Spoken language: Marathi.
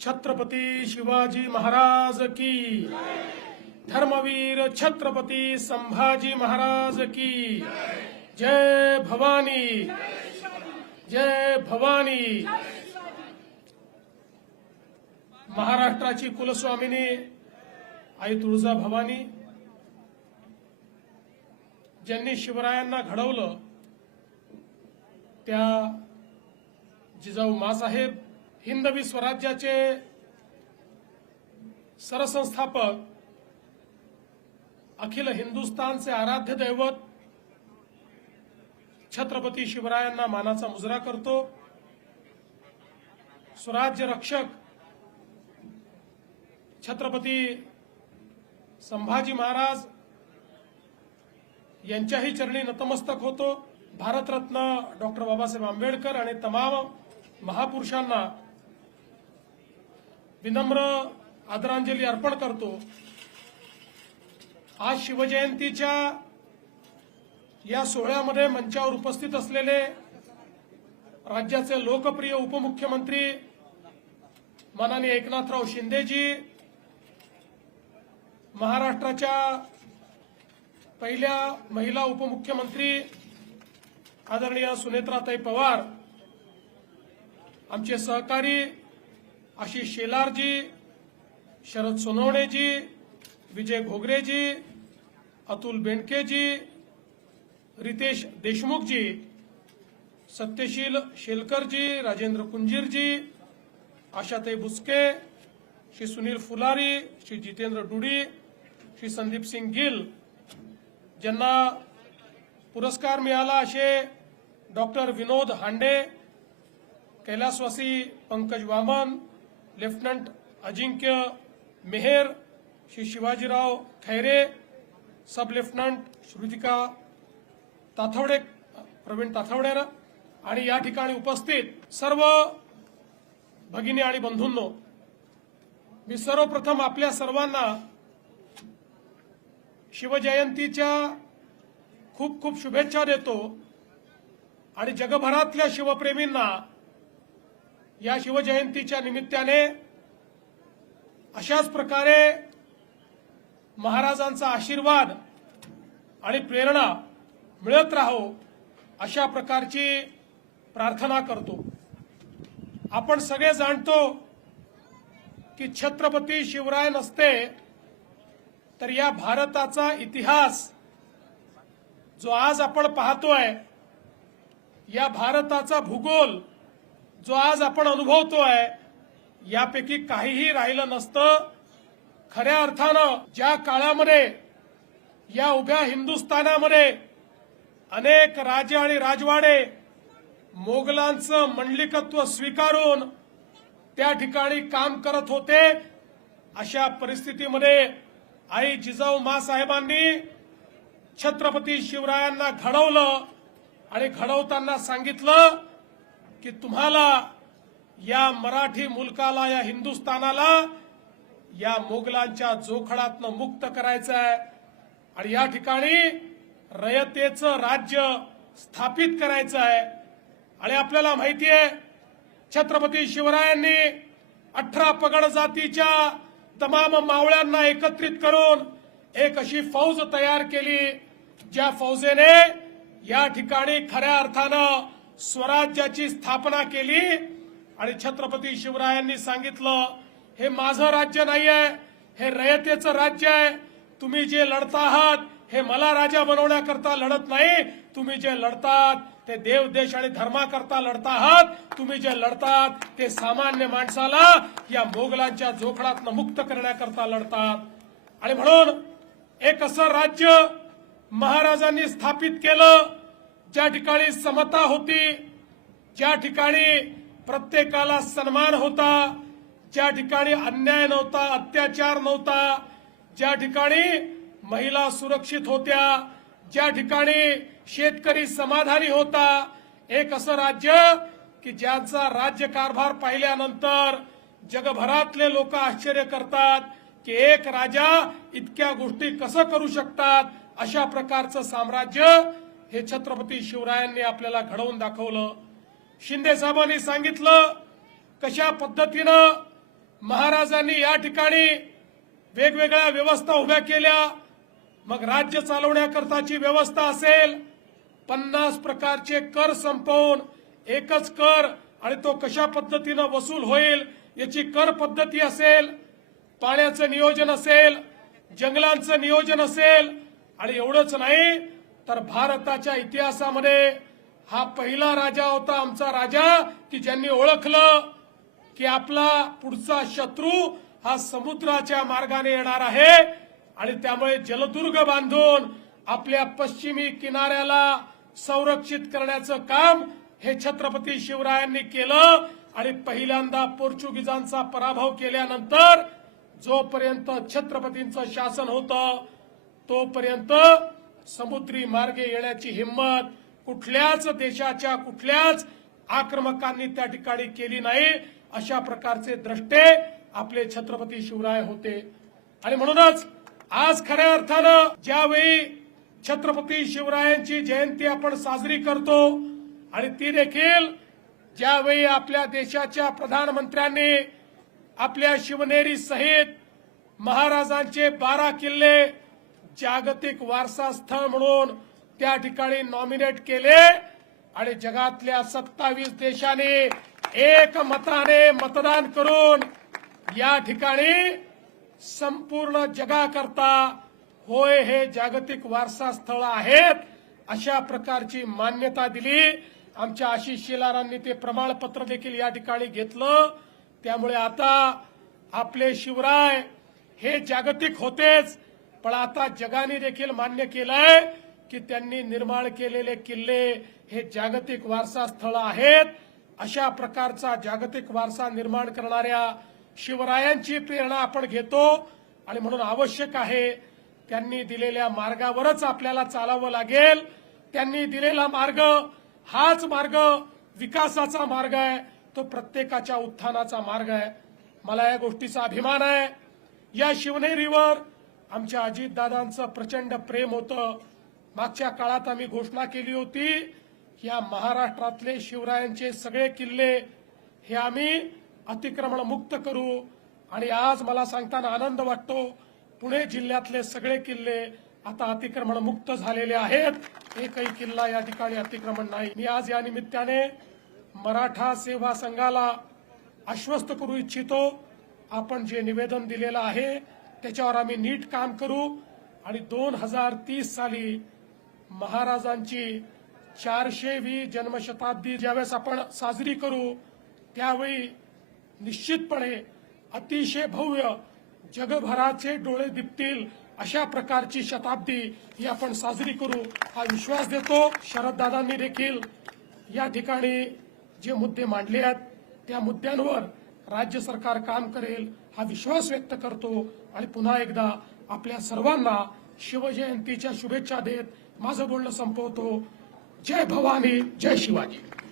छत्रपती शिवाजी महाराज की, धर्मवीर छत्रपती संभाजी महाराज की जय भवानी, जय भवानी। महाराष्ट्राची कुलस्वामिनी आई तुळजा भवानी ज्यांनी शिवरायांना घडवलं त्या जिजाऊ माँसाहेब हिंदवी स्वराज्याचे सरसंस्थापक, अखिल हिंदुस्थानचे आराध्य दैवत छत्रपती शिवरायांना मानाचा मुजरा करतो। स्वराज्य रक्षक छत्रपती संभाजी महाराज यांच्याही चरणी नतमस्तक होतो। भारतरत्न डॉक्टर बाबासाहेब आंबेडकर आणि तमाम महापुरुषांना विनम्र आदरांजली अर्पण करतो। आज शिवजयंतीच्या या सोहळ्यामध्ये मंचावर उपस्थित असलेले राज्याचे लोकप्रिय उपमुख्यमंत्री माननीय एकनाथराव शिंदेजी, महाराष्ट्राच्या पहिल्या महिला उपमुख्यमंत्री आदरणीय सुनेत्राताई पवार, आमचे सहकारी आशिष शेलारजी, शरद सोनवणेजी, विजय घोगरेजी, अतुल बेंडकेजी, रितेश देशमुखजी, सत्यशील शेलकरजी, राजेंद्र कुंजीरजी, आशाताई बुचके, श्री सुनील फुलारी, श्री जितेंद्र डुडी, श्री संदीप सिंग गिल, ज्यांना पुरस्कार मिळाला असे डॉक्टर विनोद हांडे, कैलासवासी पंकज वामन, लेफ्टनंट अजिंक्य मेहर, श्री शिवाजीराव खैरे, सब लेफ्टनंट श्रुतिका ताथवडे, प्रवीण ताथवडे आणि या ठिकाणी उपस्थित सर्व भगिनी आणि बंधूंनो, मी सर्वप्रथम आपल्या सर्वांना शिवजयंतीच्या खूप खूप शुभेच्छा देतो आणि जगभरातल्या शिवप्रेमींना या शिवजयंतीच्या निमित्ताने अशाच प्रकारे महाराजांचा आशीर्वाद आणि प्रेरणा मिळत राहो अशा प्रकारची प्रार्थना करतो। आपण सगळे जाणतो की छत्रपती शिवराय नसते तर या भारताचा इतिहास जो आज आपण पाहतोय, या भारताचा भूगोल जो आज आपण अनुभवतोय, यापैकी काहीही राहिलं नसतं। खऱ्या अर्थानं ज्या काळामध्ये या उभ्या हिंदुस्थानामध्ये अनेक राजे आणि राजवाडे मोगलांचं मंडलिकत्व स्वीकारून त्या ठिकाणी काम करत होते, अशा परिस्थितीमध्ये आई जिजाऊ माँसाहेबांनी छत्रपती शिवरायांना घडवलं आणि घडवताना सांगितलं की तुम्हाला या मराठी मुलकाला, या हिंदुस्थानाला या मोगलांच्या जोखडातनं मुक्त करायचं आहे आणि या ठिकाणी रयतेचं राज्य स्थापित करायचं आहे। आणि आपल्याला माहिती आहे छत्रपती शिवरायांनी 18 पगड जातीच्या तमाम मावळ्यांना एकत्रित करून एक अशी फौज तयार केली, ज्या फौजेने या ठिकाणी खऱ्या अर्थानं स्वराज्याची स्थापना केली। आणि छत्रपती शिवरायांनी सांगितलं, हे माझं राज्य नाहीये, हे रयतेचं राज्य आहे। तुम्ही जे लढता आहात हे मला राजा बनवण्याकरता लढत नाही, तुम्ही जे लढतात ते देव देश आणि धर्माकरता लढता आहात। तुम्ही जे लढतात ते सामान्य माणसाला या मोगलांच्या जोखडातनं मुक्त करण्याकरता लढतात। आणि म्हणून एक असं राज्य महाराजांनी स्थापित केलं ज्या ठिकाणी समता होती, ज्या ठिकाणी प्रत्येकाला सन्मान होता, ज्या ठिकाणी अन्याय नव्हता, अत्याचार नव्हता, ज्या ठिकाणी महिला सुरक्षित होत्या, ज्या ठिकाणी शेतकरी समाधानी होता। एक असं राज्य की ज्याचा राज्यकारभार पाहिल्यानंतर जगभरातले लोक आश्चर्य करतात की एक राजा इतक्या गोष्टी कसं करू शकतात। अशा प्रकारचं साम्राज्य हे छत्रपती शिवरायांनी आपल्याला घडवून दाखवलं। शिंदे साहेबांनी सांगितलं कशा पद्धतीनं महाराजांनी या ठिकाणी वेगवेगळ्या व्यवस्था उभ्या केल्या, मग राज्य चालवण्याकरताची व्यवस्था असेल, 50 प्रकारचे कर संपवून एकच कर आणि तो कशा पद्धतीनं वसूल होईल याची कर पद्धती असेल, पाण्याचं नियोजन असेल, जंगलांचं नियोजन असेल, आणि एवढंच नाही तर भारताच्या इतिहासामध्ये हा पहिला राजा होता आमचा राजा की ज्यांनी ओळखलं की आपला पुढचा शत्रू हा समुद्राच्या मार्गाने येणार आहे आणि त्यामुळे जलदुर्ग बांधून आपल्या पश्चिमी किनाऱ्याला संरक्षित करण्याचं काम हे छत्रपती शिवरायांनी केलं. आणि पहिल्यांदा पोर्चुगीजांचा पराभव केल्यानंतर जोपर्यंत छत्रपतींचं शासन होतं तोपर्यंत समुद्री मार्गे येण्याची हिंमत कुठल्याच देशाच्या कुठल्याच आक्रमकांनी त्या ठिकाणी केली नाही. अशा प्रकारचे द्रष्टे आपले छत्रपती शिवराय होते. आणि म्हणूनच आज खऱ्या अर्थानं ज्यावेळी छत्रपती शिवरायांची जयंती आपण साजरी करतो आणि ती देखील ज्यावेळी आपल्या देशाच्या प्रधानमंत्र्यांनी आपल्या शिवनेरी सहित महाराजांचे 12 किल्ले जागतिक वारसा स्थळ म्हणून त्या ठिकाणी नॉमिनेट केले आणि जगातल्या 27 देशांनी एकमताने मतदान करून या ठिकाणी संपूर्ण जगाकरता होय हे जागतिक वारसा स्थळ आहेत अशा प्रकारची मान्यता दिली. आमच्या आशिष शेलारांनी ते प्रमाणपत्र देखील या ठिकाणी घेतलं. त्यामुळे आता आपले शिवराय हे जागतिक होतेच, पण आता जगाने देखील मान्य केलंय की त्यांनी निर्माण केलेले किल्ले हे जागतिक वारसा स्थळ आहेत. अशा प्रकारचा जागतिक वारसा निर्माण करणाऱ्या शिवरायांची प्रेरणा आपण घेतो आणि म्हणून आवश्यक आहे त्यांनी दिलेल्या मार्गावरच आपल्याला चालावं लागेल. त्यांनी दिलेला मार्ग हाच मार्ग विकासाचा मार्ग आहे, तो प्रत्येकाच्या उत्थानाचा मार्ग आहे. मला या गोष्टीचा अभिमान आहे. या शिवनेरीवर आमच्या अजितदादांचं प्रचंड प्रेम होतं. मागच्या काळात आम्ही घोषणा केली होती या महाराष्ट्रातले शिवरायांचे सगळे किल्ले हे आम्ही अतिक्रमण मुक्त करू. आणि आज मला सांगताना आनंद वाटतो पुणे जिल्ह्यातले सगळे किल्ले आता अतिक्रमण मुक्त झालेले आहेत. एकही किल्ला या ठिकाणी अतिक्रमण नाही. मी आज या निमित्ताने मराठा सेवा संघाला आश्वस्त करू इच्छितो, आपण जे निवेदन दिलेलं आहे त्याच्यावर आम्ही नीट काम करू आणि 2030 साली महाराजांची 400वी जन्मशताब्दी ज्यावेळेस आपण साजरी करू त्यावेळी निश्चितपणे अतिशय भव्य जगभराचे डोळे दिपतील अशा प्रकारची शताब्दी ही आपण साजरी करू हा विश्वास देतो. शरददादांनी देखील या ठिकाणी जे मुद्दे मांडले आहेत त्या मुद्द्यांवर राज्य सरकार काम करेल हा विश्वास व्यक्त करतो. आणि पुन्हा एकदा आपल्या सर्वांना शिवजयंतीच्या शुभेच्छा देत माझं बोलणं संपवतो. जय भवानी, जय शिवाजी.